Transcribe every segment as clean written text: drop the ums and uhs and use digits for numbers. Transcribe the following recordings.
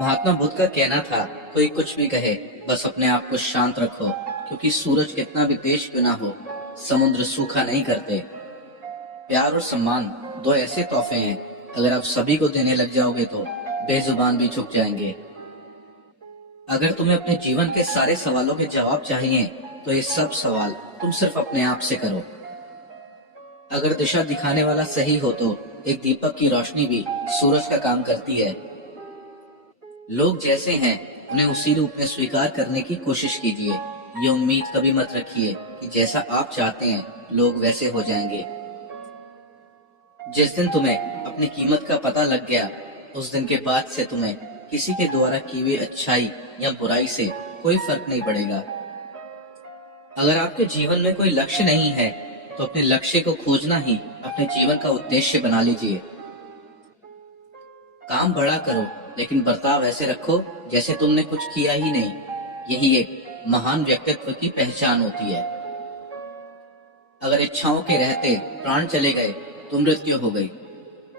महात्मा बुद्ध का कहना था, कोई कुछ भी कहे, बस अपने आप को शांत रखो, क्योंकि सूरज कितना भी तेज क्यों ना हो, समुद्र सूखा नहीं करते। प्यार और सम्मान दो ऐसे तोहफे हैं, अगर आप सभी को देने लग जाओगे तो बेजुबान भी झुक जाएंगे। अगर तुम्हें अपने जीवन के सारे सवालों के जवाब चाहिए, तो ये सब सवाल तुम सिर्फ अपने आप से करो। अगर दिशा दिखाने वाला सही हो तो एक दीपक की रोशनी भी सूरज का काम करती है। लोग जैसे हैं उन्हें उसी रूप में स्वीकार करने की कोशिश कीजिए। ये उम्मीद कभी मत रखिए कि जैसा आप चाहते हैं लोग वैसे हो जाएंगे। जिस दिन तुम्हें अपनी कीमत का पता लग गया, उस दिन के बाद से तुम्हें किसी के द्वारा की हुई अच्छाई या बुराई से कोई फर्क नहीं पड़ेगा। अगर आपके जीवन में कोई लक्ष्य नहीं है, तो अपने लक्ष्य को खोजना ही अपने जीवन का उद्देश्य बना लीजिए। काम बड़ा करो, लेकिन बर्ताव ऐसे रखो जैसे तुमने कुछ किया ही नहीं। यही एक महान व्यक्तित्व की पहचान होती है। अगर इच्छाओं के रहते प्राण चले गए तो मृत्यु हो गई,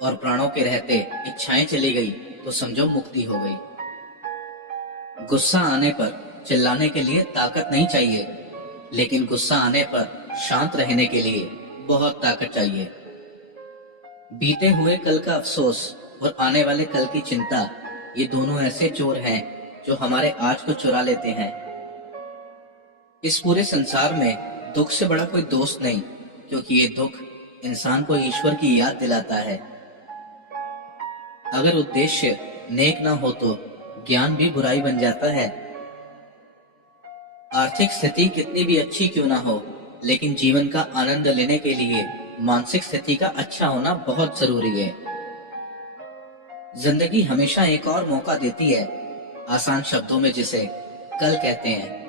और प्राणों के रहते इच्छाएं चली गई तो समझो मुक्ति हो गई। गुस्सा आने पर चिल्लाने के लिए ताकत नहीं चाहिए, लेकिन गुस्सा आने पर शांत रहने के लिए बहुत ताकत चाहिए। बीते हुए कल का अफसोस और आने वाले कल की चिंता, ये दोनों ऐसे चोर हैं जो हमारे आज को चुरा लेते हैं। इस पूरे संसार में दुख से बड़ा कोई दोस्त नहीं, क्योंकि ये दुख इंसान को ईश्वर की याद दिलाता है। अगर उद्देश्य नेक ना हो तो ज्ञान भी बुराई बन जाता है। आर्थिक स्थिति कितनी भी अच्छी क्यों ना हो, लेकिन जीवन का आनंद लेने के लिए मानसिक स्थिति का अच्छा होना बहुत जरूरी है। जिंदगी हमेशा एक और मौका देती है, आसान शब्दों में जिसे कल कहते हैं।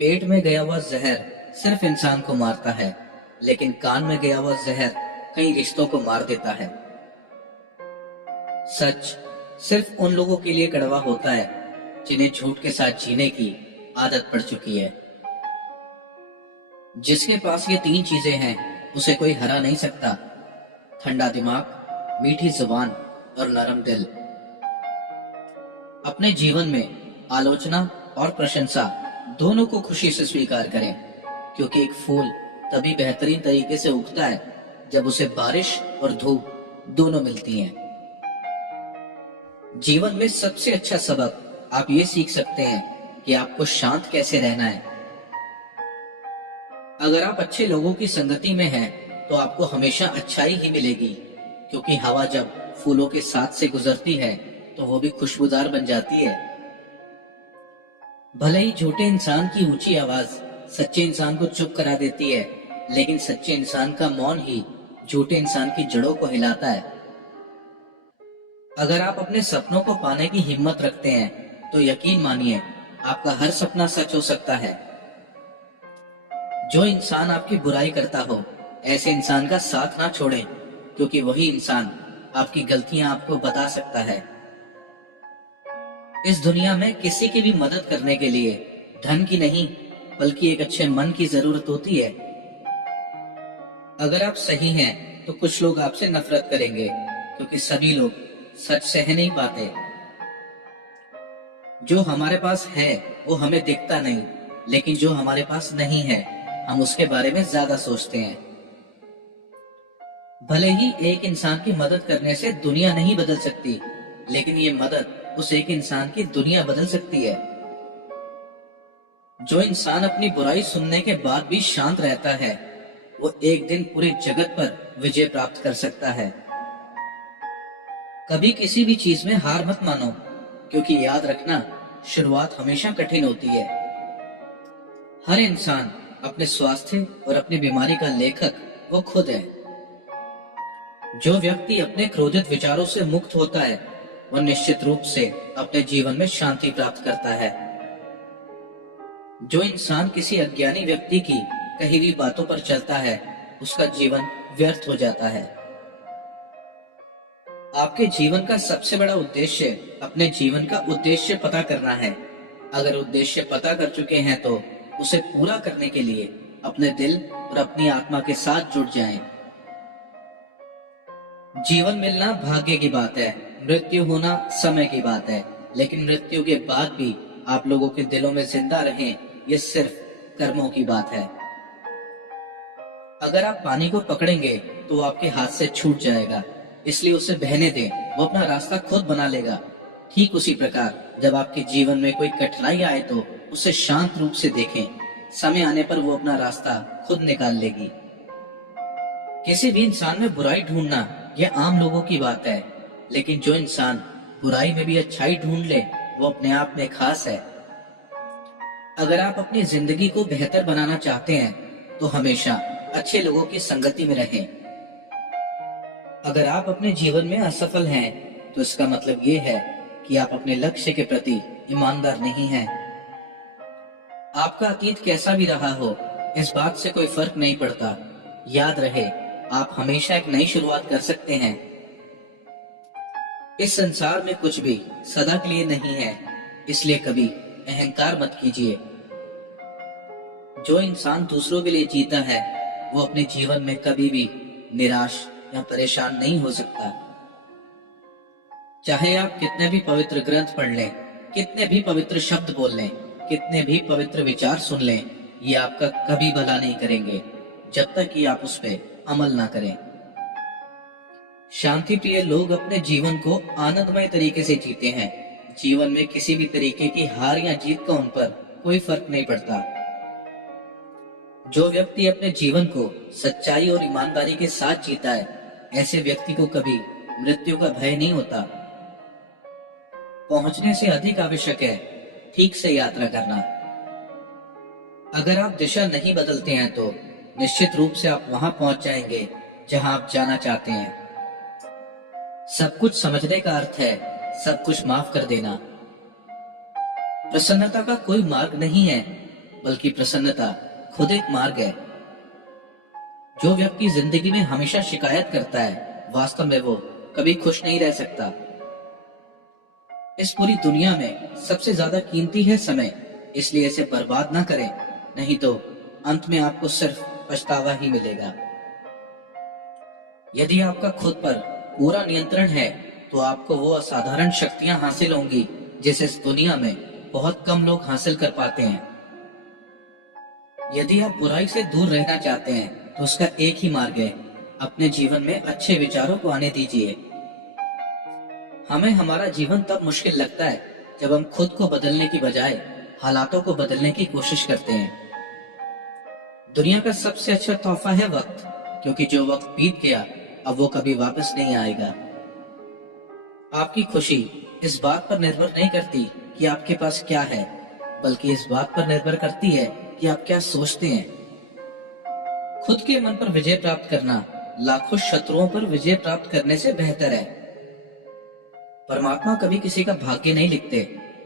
पेट में गया हुआ जहर सिर्फ इंसान को मारता है, लेकिन कान में गया हुआ जहर कई रिश्तों को मार देता है। सच सिर्फ उन लोगों के लिए कड़वा होता है जिन्हें झूठ के साथ जीने की आदत पड़ चुकी है। जिसके पास ये तीन चीजें हैं, उसे कोई हरा नहीं सकता: ठंडा दिमाग, मीठी जुबान और नरम दिल। अपने जीवन में आलोचना और प्रशंसा दोनों को खुशी से स्वीकार करें, क्योंकि एक फूल तभी बेहतरीन तरीके से उगता है जब उसे बारिश और धूप दोनों मिलती हैं। जीवन में सबसे अच्छा सबक आप ये सीख सकते हैं कि आपको शांत कैसे रहना है। अगर आप अच्छे लोगों की संगति में हैं, तो आपको हमेशा अच्छाई ही मिलेगी, क्योंकि हवा जब फूलों के साथ से गुजरती है तो वो भी खुशबूदार बन जाती है। भले ही झूठे इंसान की ऊंची आवाज सच्चे इंसान को चुप करा देती है, लेकिन सच्चे इंसान का मौन ही झूठे इंसान की जड़ों को हिलाता है। अगर आप अपने सपनों को पाने की हिम्मत रखते हैं, तो यकीन मानिए आपका हर सपना सच हो सकता है। जो इंसान आपकी बुराई करता हो, ऐसे इंसान का साथ ना छोड़ें, क्योंकि वही इंसान आपकी गलतियां आपको बता सकता है। इस दुनिया में किसी की भी मदद करने के लिए धन की नहीं, बल्कि एक अच्छे मन की जरूरत होती है। अगर आप सही हैं, तो कुछ लोग आपसे नफरत करेंगे, क्योंकि सभी लोग सच सह नहीं पाते। जो हमारे पास है वो हमें दिखता नहीं, लेकिन जो हमारे पास नहीं है हम उसके बारे में ज्यादा सोचते हैं। भले ही एक इंसान की मदद करने से दुनिया नहीं बदल सकती, लेकिन ये मदद उस एक इंसान की दुनिया बदल सकती है। जो इंसान अपनी बुराई सुनने के बाद भी शांत रहता है, वो एक दिन पूरे जगत पर विजय प्राप्त कर सकता है। कभी किसी भी चीज में हार मत मानो, क्योंकि याद रखना, शुरुआत हमेशा कठिन होती है। हर इंसान अपने स्वास्थ्य और अपनी बीमारी का लेखक वो खुद है। जो व्यक्ति अपने क्रोधित विचारों से मुक्त होता है, वह निश्चित रूप से अपने जीवन में शांति प्राप्त करता है। जो इंसान किसी अज्ञानी व्यक्ति की कही हुई बातों पर चलता है, उसका जीवन व्यर्थ हो जाता है। आपके जीवन का सबसे बड़ा उद्देश्य अपने जीवन का उद्देश्य पता करना है। अगर उद्देश्य पता कर चुके हैं, तो उसे पूरा करने के लिए अपने दिल और अपनी आत्मा के साथ जुट जाएं। जीवन मिलना भाग्य की बात है, मृत्यु होना समय की बात है, लेकिन मृत्यु के बाद भी आप लोगों के दिलों में जिंदा रहें, ये सिर्फ कर्मों की बात है। अगर आप पानी को पकड़ेंगे तो वो आपके हाथ से छूट जाएगा, इसलिए उसे बहने दें, वो अपना रास्ता खुद बना लेगा। ठीक उसी प्रकार जब आपके जीवन में कोई कठिनाई आए तो उसे शांत रूप से देखें, समय आने पर वो अपना रास्ता खुद निकाल लेगी। किसी भी इंसान में बुराई ढूंढना यह आम लोगों की बात है, लेकिन जो इंसान बुराई में भी अच्छाई ढूंढ ले वो अपने आप में खास है। अगर आप अपनी जिंदगी को बेहतर बनाना चाहते हैं तो हमेशा अच्छे लोगों की संगति में रहें। अगर आप अपने जीवन में असफल हैं तो इसका मतलब ये है कि आप अपने लक्ष्य के प्रति ईमानदार नहीं हैं। आपका अतीत कैसा भी रहा हो, इस बात से कोई फर्क नहीं पड़ता। याद रहे, आप हमेशा एक नई शुरुआत कर सकते हैं। इस संसार में कुछ भी सदा के लिए नहीं है, इसलिए कभी अहंकार मत कीजिए। जो इंसान दूसरों के लिए जीता है वो अपने जीवन में कभी भी निराश या परेशान नहीं हो सकता। चाहे आप कितने भी पवित्र ग्रंथ पढ़ लें, कितने भी पवित्र शब्द बोल लें, कितने भी पवित्र विचार सुन लें, ये आपका कभी भला नहीं करेंगे जब तक कि आप उस पर अमल ना करें। शांति प्रिय लोग अपने जीवन को आनंदमय तरीके से जीते हैं। जीवन में किसी भी तरीके की हार या जीत का उन पर कोई फर्क नहीं पड़ता। जो व्यक्ति अपने जीवन को सच्चाई और ईमानदारी के साथ जीता है, ऐसे व्यक्ति को कभी मृत्यु का भय नहीं होता। पहुंचने से अधिक आवश्यक है ठीक से यात्रा करना। अगर आप दिशा नहीं बदलते हैं तो निश्चित रूप से आप वहां पहुंच जाएंगे जहां आप जाना चाहते हैं। सब कुछ समझने का अर्थ है सब कुछ माफ कर देना। प्रसन्नता का कोई मार्ग नहीं है, बल्कि प्रसन्नता खुद एक मार्ग है। जो व्यक्ति जिंदगी में हमेशा शिकायत करता है, वास्तव में वो कभी खुश नहीं रह सकता। इस पूरी दुनिया में सबसे ज्यादा कीमती है समय, इसलिए इसे बर्बाद ना करें, नहीं तो अंत में आपको सिर्फ पछतावा ही मिलेगा। यदि आपका खुद पर पूरा नियंत्रण है तो आपको वो असाधारण शक्तियां हासिल होंगी जिसे इस दुनिया में बहुत कम लोग हासिल कर पाते हैं। यदि आप बुराई से दूर रहना चाहते हैं तो उसका एक ही मार्ग है, अपने जीवन में अच्छे विचारों को आने दीजिए। हमें हमारा जीवन तब मुश्किल लगता है जब हम खुद को बदलने की बजाय हालातों को बदलने की कोशिश करते हैं। दुनिया का सबसे अच्छा तोहफा है वक्त, क्योंकि जो वक्त बीत गया अब वो कभी वापस नहीं आएगा। आपकी खुशी इस बात पर निर्भर नहीं करती कि आपके पास क्या है, बल्कि इस बात पर निर्भर करती है कि आप क्या सोचते हैं। खुद के मन पर विजय प्राप्त करना लाखों शत्रुओं पर विजय प्राप्त करने से बेहतर है। परमात्मा कभी किसी का भाग्य नहीं लिखते,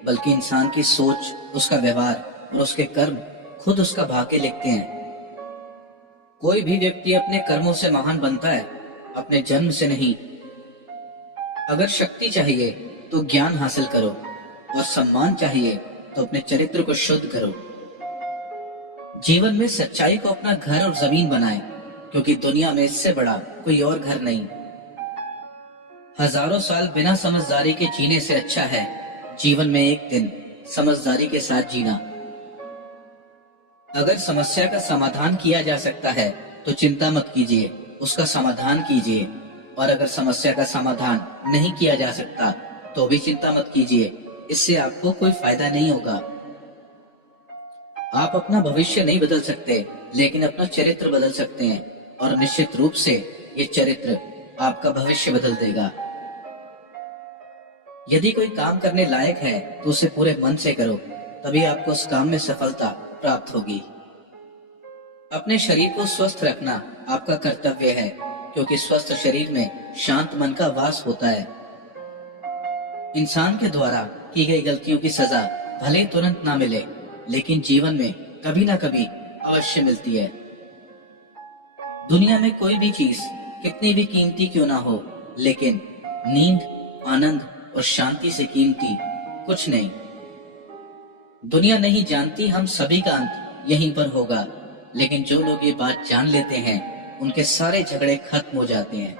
बल्कि इंसान की सोच, उसका व्यवहार और उसके कर्म खुद उसका भाग्य लिखते हैं। कोई भी व्यक्ति अपने कर्मों से महान बनता है, अपने जन्म से नहीं। अगर शक्ति चाहिए तो ज्ञान हासिल करो, और सम्मान चाहिए तो अपने चरित्र को शुद्ध करो। जीवन में सच्चाई को अपना घर और जमीन बनाएं, क्योंकि दुनिया में इससे बड़ा कोई और घर नहीं। हजारों साल बिना समझदारी के जीने से अच्छा है जीवन में एक दिन समझदारी के साथ जीना। अगर समस्या का समाधान किया जा सकता है तो चिंता मत कीजिए, उसका समाधान कीजिए। और अगर समस्या का समाधान नहीं किया जा सकता तो भी चिंता मत कीजिए, इससे आपको कोई फायदा नहीं होगा। आप अपना भविष्य नहीं बदल सकते, लेकिन अपना चरित्र बदल सकते हैं, और निश्चित रूप से ये चरित्र आपका भविष्य बदल देगा। यदि कोई काम करने लायक है तो उसे पूरे मन से करो, तभी आपको उस काम में सफलता प्राप्त होगी। अपने शरीर को स्वस्थ रखना आपका कर्तव्य है, क्योंकि स्वस्थ शरीर में शांत मन का वास होता है। इंसान के द्वारा की गई गलतियों की सजा भले तुरंत ना मिले, लेकिन जीवन में कभी ना कभी अवश्य मिलती है। दुनिया में कोई भी चीज कितनी भी कीमती क्यों ना हो, लेकिन नींद, आनंद और शांति से कीमती कुछ नहीं। दुनिया नहीं जानती हम सभी का अंत यहीं पर होगा, लेकिन जो लोग ये बात जान लेते हैं उनके सारे झगड़े खत्म हो जाते हैं।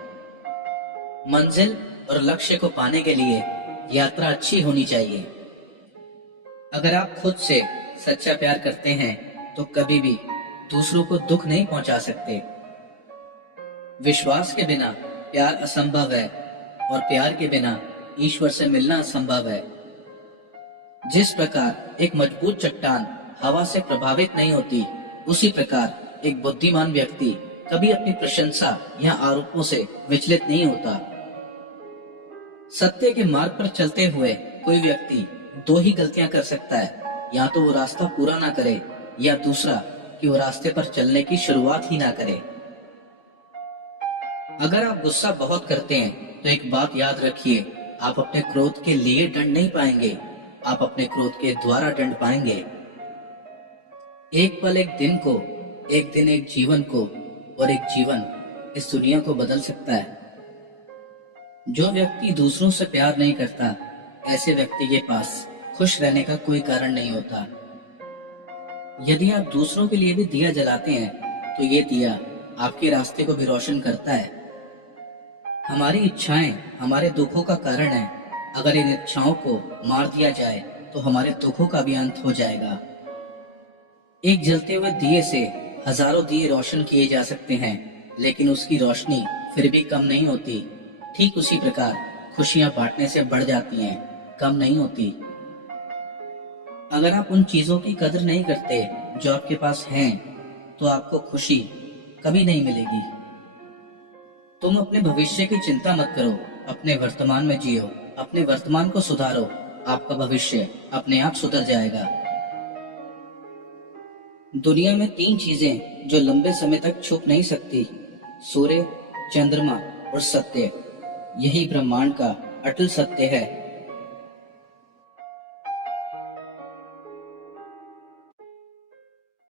मंजिल और लक्ष्य को पाने के लिए यात्रा अच्छी होनी चाहिए। अगर आप खुद से सच्चा प्यार करते हैं तो कभी भी दूसरों को दुख नहीं पहुंचा सकते। विश्वास के बिना प्यार असंभव है और प्यार के बिना ईश्वर से मिलना असंभव है। जिस प्रकार एक मजबूत चट्टान हवा से प्रभावित नहीं होती, उसी प्रकार एक बुद्धिमान व्यक्ति कभी अपनी प्रशंसा या आरोपों से विचलित नहीं होता। सत्य के मार्ग पर चलते हुए कोई व्यक्ति दो ही गलतियां कर सकता है, या तो वो रास्ता पूरा ना करे या दूसरा कि वो रास्ते पर चलने की शुरुआत ही ना करे। अगर आप गुस्सा बहुत करते हैं तो एक बात याद रखिए, आप अपने क्रोध के लिए दंड नहीं पाएंगे, आप अपने क्रोध के द्वारा दंड पाएंगे। एक पल एक दिन को, एक दिन एक जीवन को, और एक जीवन इस दुनिया को बदल सकता है। जो व्यक्ति दूसरों से प्यार नहीं करता, ऐसे व्यक्ति के पास खुश रहने का कोई कारण नहीं होता। यदि आप दूसरों के लिए भी दिया जलाते हैं तो ये दिया आपके रास्ते को भी रोशन करता है। हमारी इच्छाएं हमारे दुखों का कारण है। अगर इन इच्छाओं को मार दिया जाए तो हमारे दुखों का भी अंत हो जाएगा। एक जलते हुए दिए से हजारों दिए रोशन किए जा सकते हैं, लेकिन उसकी रोशनी फिर भी कम नहीं होती। ठीक उसी प्रकार खुशियां बांटने से बढ़ जाती हैं, कम नहीं होती। अगर आप उन चीजों की कदर नहीं करते जो आपके पास हैं, तो आपको खुशी कभी नहीं मिलेगी। तुम अपने भविष्य की चिंता मत करो, अपने वर्तमान में जियो, अपने वर्तमान को सुधारो, आपका भविष्य अपने आप सुधर जाएगा। दुनिया में 3 चीजें जो लंबे समय तक छुप नहीं सकती, सूर्य, चंद्रमा और सत्य। यही ब्रह्मांड का अटल सत्य है।